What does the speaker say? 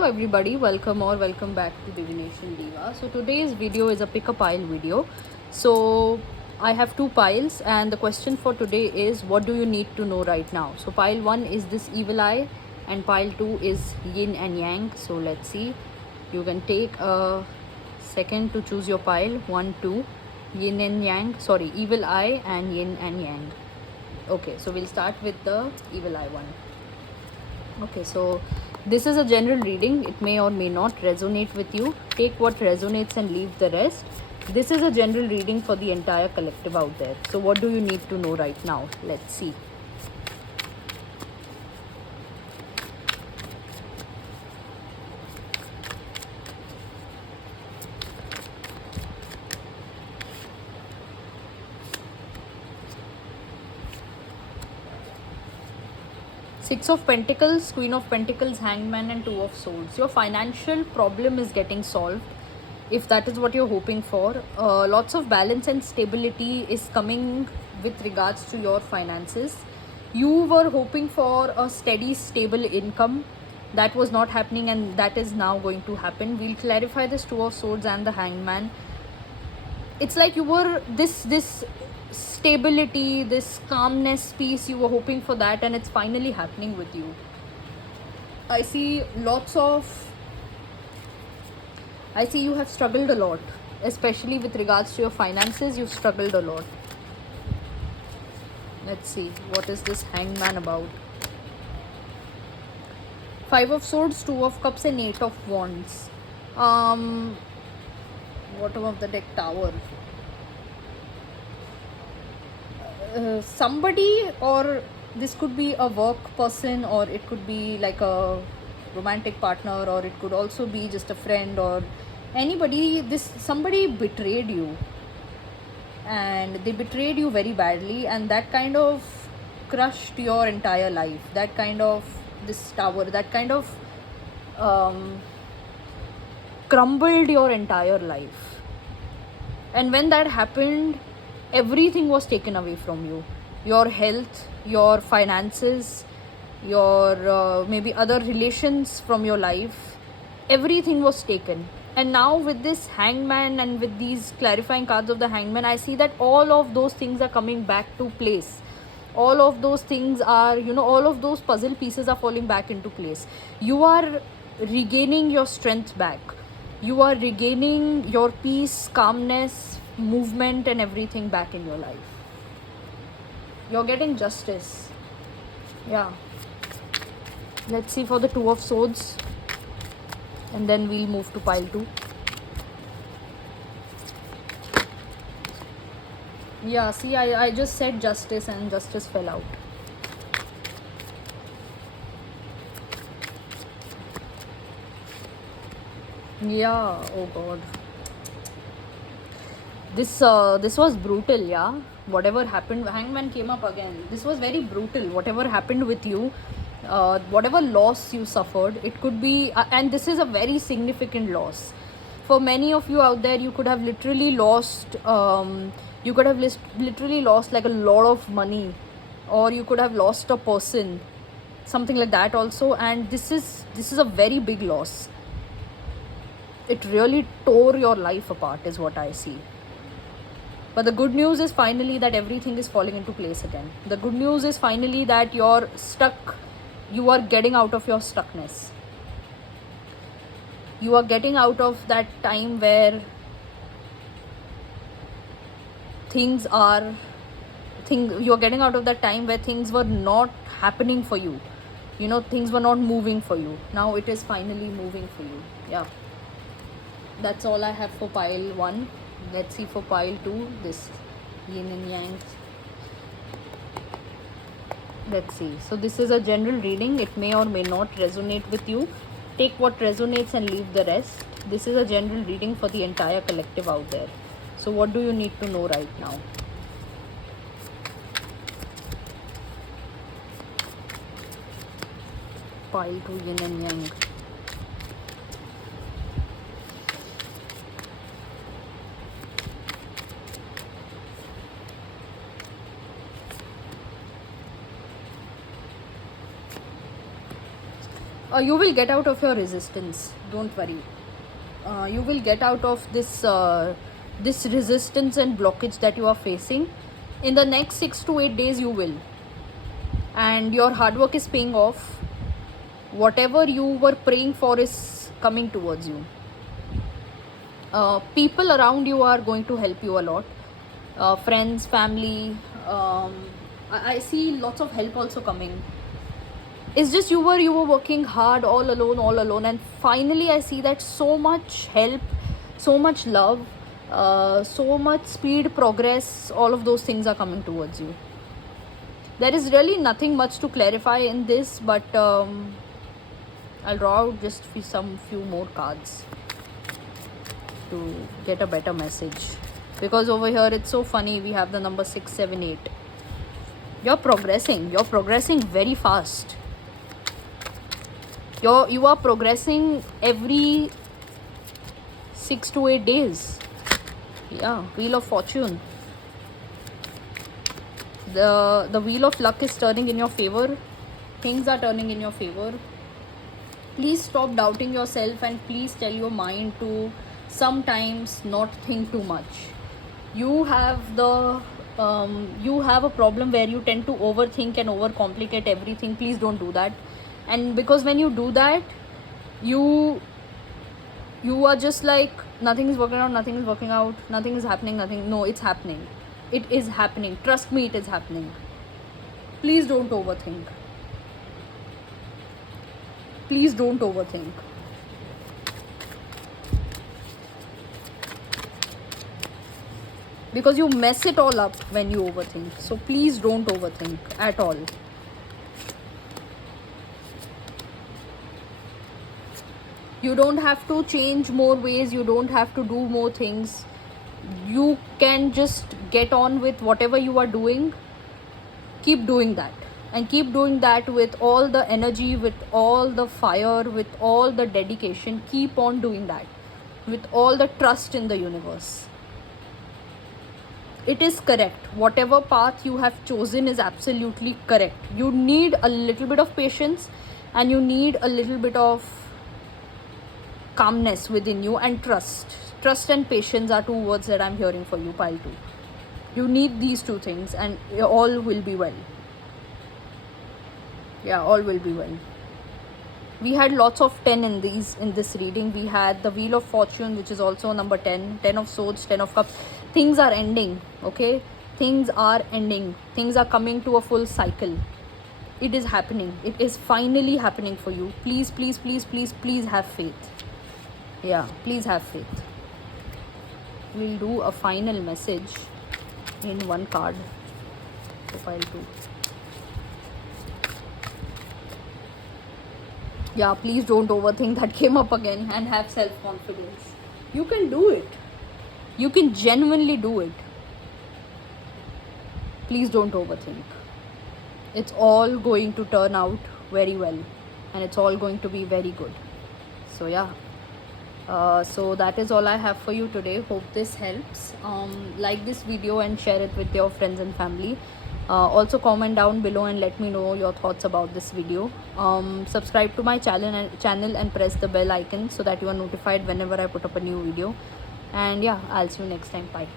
Hello everybody, welcome back to Divination Diva. So today's video is a pick a pile video. So I have two piles and the question for today is what do you need to know right now? So pile 1 is this evil eye and pile 2 is yin and yang. So let's see. You can take a second to choose your pile. 1, 2, yin and yang, sorry, evil eye and yin and yang. Okay, so we'll start with the evil eye one. Okay, so this is a general reading. It may or may not resonate with you. Take what resonates and leave the rest. This is a general reading for the entire collective out there. So what do you need to know right now? Let's see. Six of Pentacles, Queen of Pentacles, Hangman and Two of Swords. Your financial problem is getting solved if that is what you're hoping for. Lots of balance and stability is coming with regards to your finances. You were hoping for a steady, stable income. That was not happening and that is now going to happen. We'll clarify this Two of Swords and the Hangman. It's like you were this stability, this calmness, peace, you were hoping for that and it's finally happening with you. I see you have struggled a lot, especially with regards to your finances. You've struggled a lot. Let's see, what is this Hangman about? Five of Swords, Two of Cups and Eight of Wands. Bottom of the deck, Tower. Somebody, or this could be a work person, or it could be like a romantic partner, or it could also be just a friend or anybody. Somebody betrayed you and they betrayed you very badly, and that kind of crushed your entire life. That kind of, this Tower, that kind of crumbled your entire life. And when that happened, everything was taken away from you. Your health, your finances, your maybe other relations from your life. Everything was taken. And now with this Hangman and with these clarifying cards of the Hangman, I see that all of those things are coming back to place. All of those things are, all of those puzzle pieces are falling back into place. You are regaining your strength back. You are regaining your peace, calmness, movement and everything back in your life. You're getting justice. Yeah. Let's see for the Two of Swords. And then we'll move to pile 2. Yeah, see, I just said justice and justice fell out. Yeah, oh god. This was brutal, yeah. Whatever happened, Hangman came up again. This was very brutal. Whatever happened with you, whatever loss you suffered, it could be, and this is a very significant loss. For many of you out there, you could have literally lost, literally lost like a lot of money, or you could have lost a person, something like that also. And this is a very big loss. It really tore your life apart is what I see. But the good news is finally that everything is falling into place again. The good news is finally that you're stuck. You are getting out of your stuckness. You are getting out of that time where you're getting out of that time where things were not happening for you. Things were not moving for you. Now it is finally moving for you. Yeah. That's all I have for pile 1. Let's see for pile 2, this yin and yang. Let's see. So this is a general reading. It may or may not resonate with you. Take what resonates and leave the rest. This is a general reading for the entire collective out there. So what do you need to know right now? Pile 2, yin and yang. You will get out of your resistance, don't worry. You will get out of this resistance and blockage that you are facing. In the next 6 to 8 days you will, and your hard work is paying off. Whatever you were praying for is coming towards you. People around you are going to help you a lot. Friends, family, I see lots of help also coming. It's just you were working hard all alone, and finally I see that so much help, so much love, so much speed, progress, all of those things are coming towards you. There is really nothing much to clarify in this, but I'll draw out just few more cards to get a better message, because over here it's so funny. We have the number 6, 7, 8. You're progressing very fast. You are progressing every 6 to 8 days. Yeah, Wheel of Fortune. The Wheel of Luck is turning in your favor. Things are turning in your favor. Please stop doubting yourself, and please tell your mind to sometimes not think too much. You have a problem where you tend to overthink and overcomplicate everything. Please don't do that. And because when you do that, you are just like, nothing is working out, nothing is happening, no, it's happening. It is happening. Trust me, it is happening. Please don't overthink. Please don't overthink. Because you mess it all up when you overthink. So please don't overthink at all. You don't have to change more ways. You don't have to do more things. You can just get on with whatever you are doing. Keep doing that. And keep doing that with all the energy, with all the fire, with all the dedication. Keep on doing that with all the trust in the universe. It is correct. Whatever path you have chosen is absolutely correct. You need a little bit of patience, and you need a little bit of calmness within you, and trust and patience are two words that I'm hearing for you, pile 2. You need these two things, and all will be well. Yeah, all will be well. We had lots of 10 in this reading. We had the Wheel of Fortune, which is also number 10, 10 of Swords, 10 of Cups. Things are ending. Okay, things are ending. Things are coming to a full cycle. It is happening. It is finally happening for you. Please, please, please, please, please have faith. Yeah, please have faith. We'll do a final message in one card. So pile 2. Yeah, please don't overthink. That came up again. And have self-confidence. You can do it. You can genuinely do it. Please don't overthink. It's all going to turn out very well, and it's all going to be very good. So yeah. So that is all I have for you today. Hope this helps. Like this video and share it with your friends and family. Also comment down below and let me know your thoughts about this video. Subscribe to my channel and press the bell icon so that you are notified whenever I put up a new video. And yeah, I'll see you next time. Bye.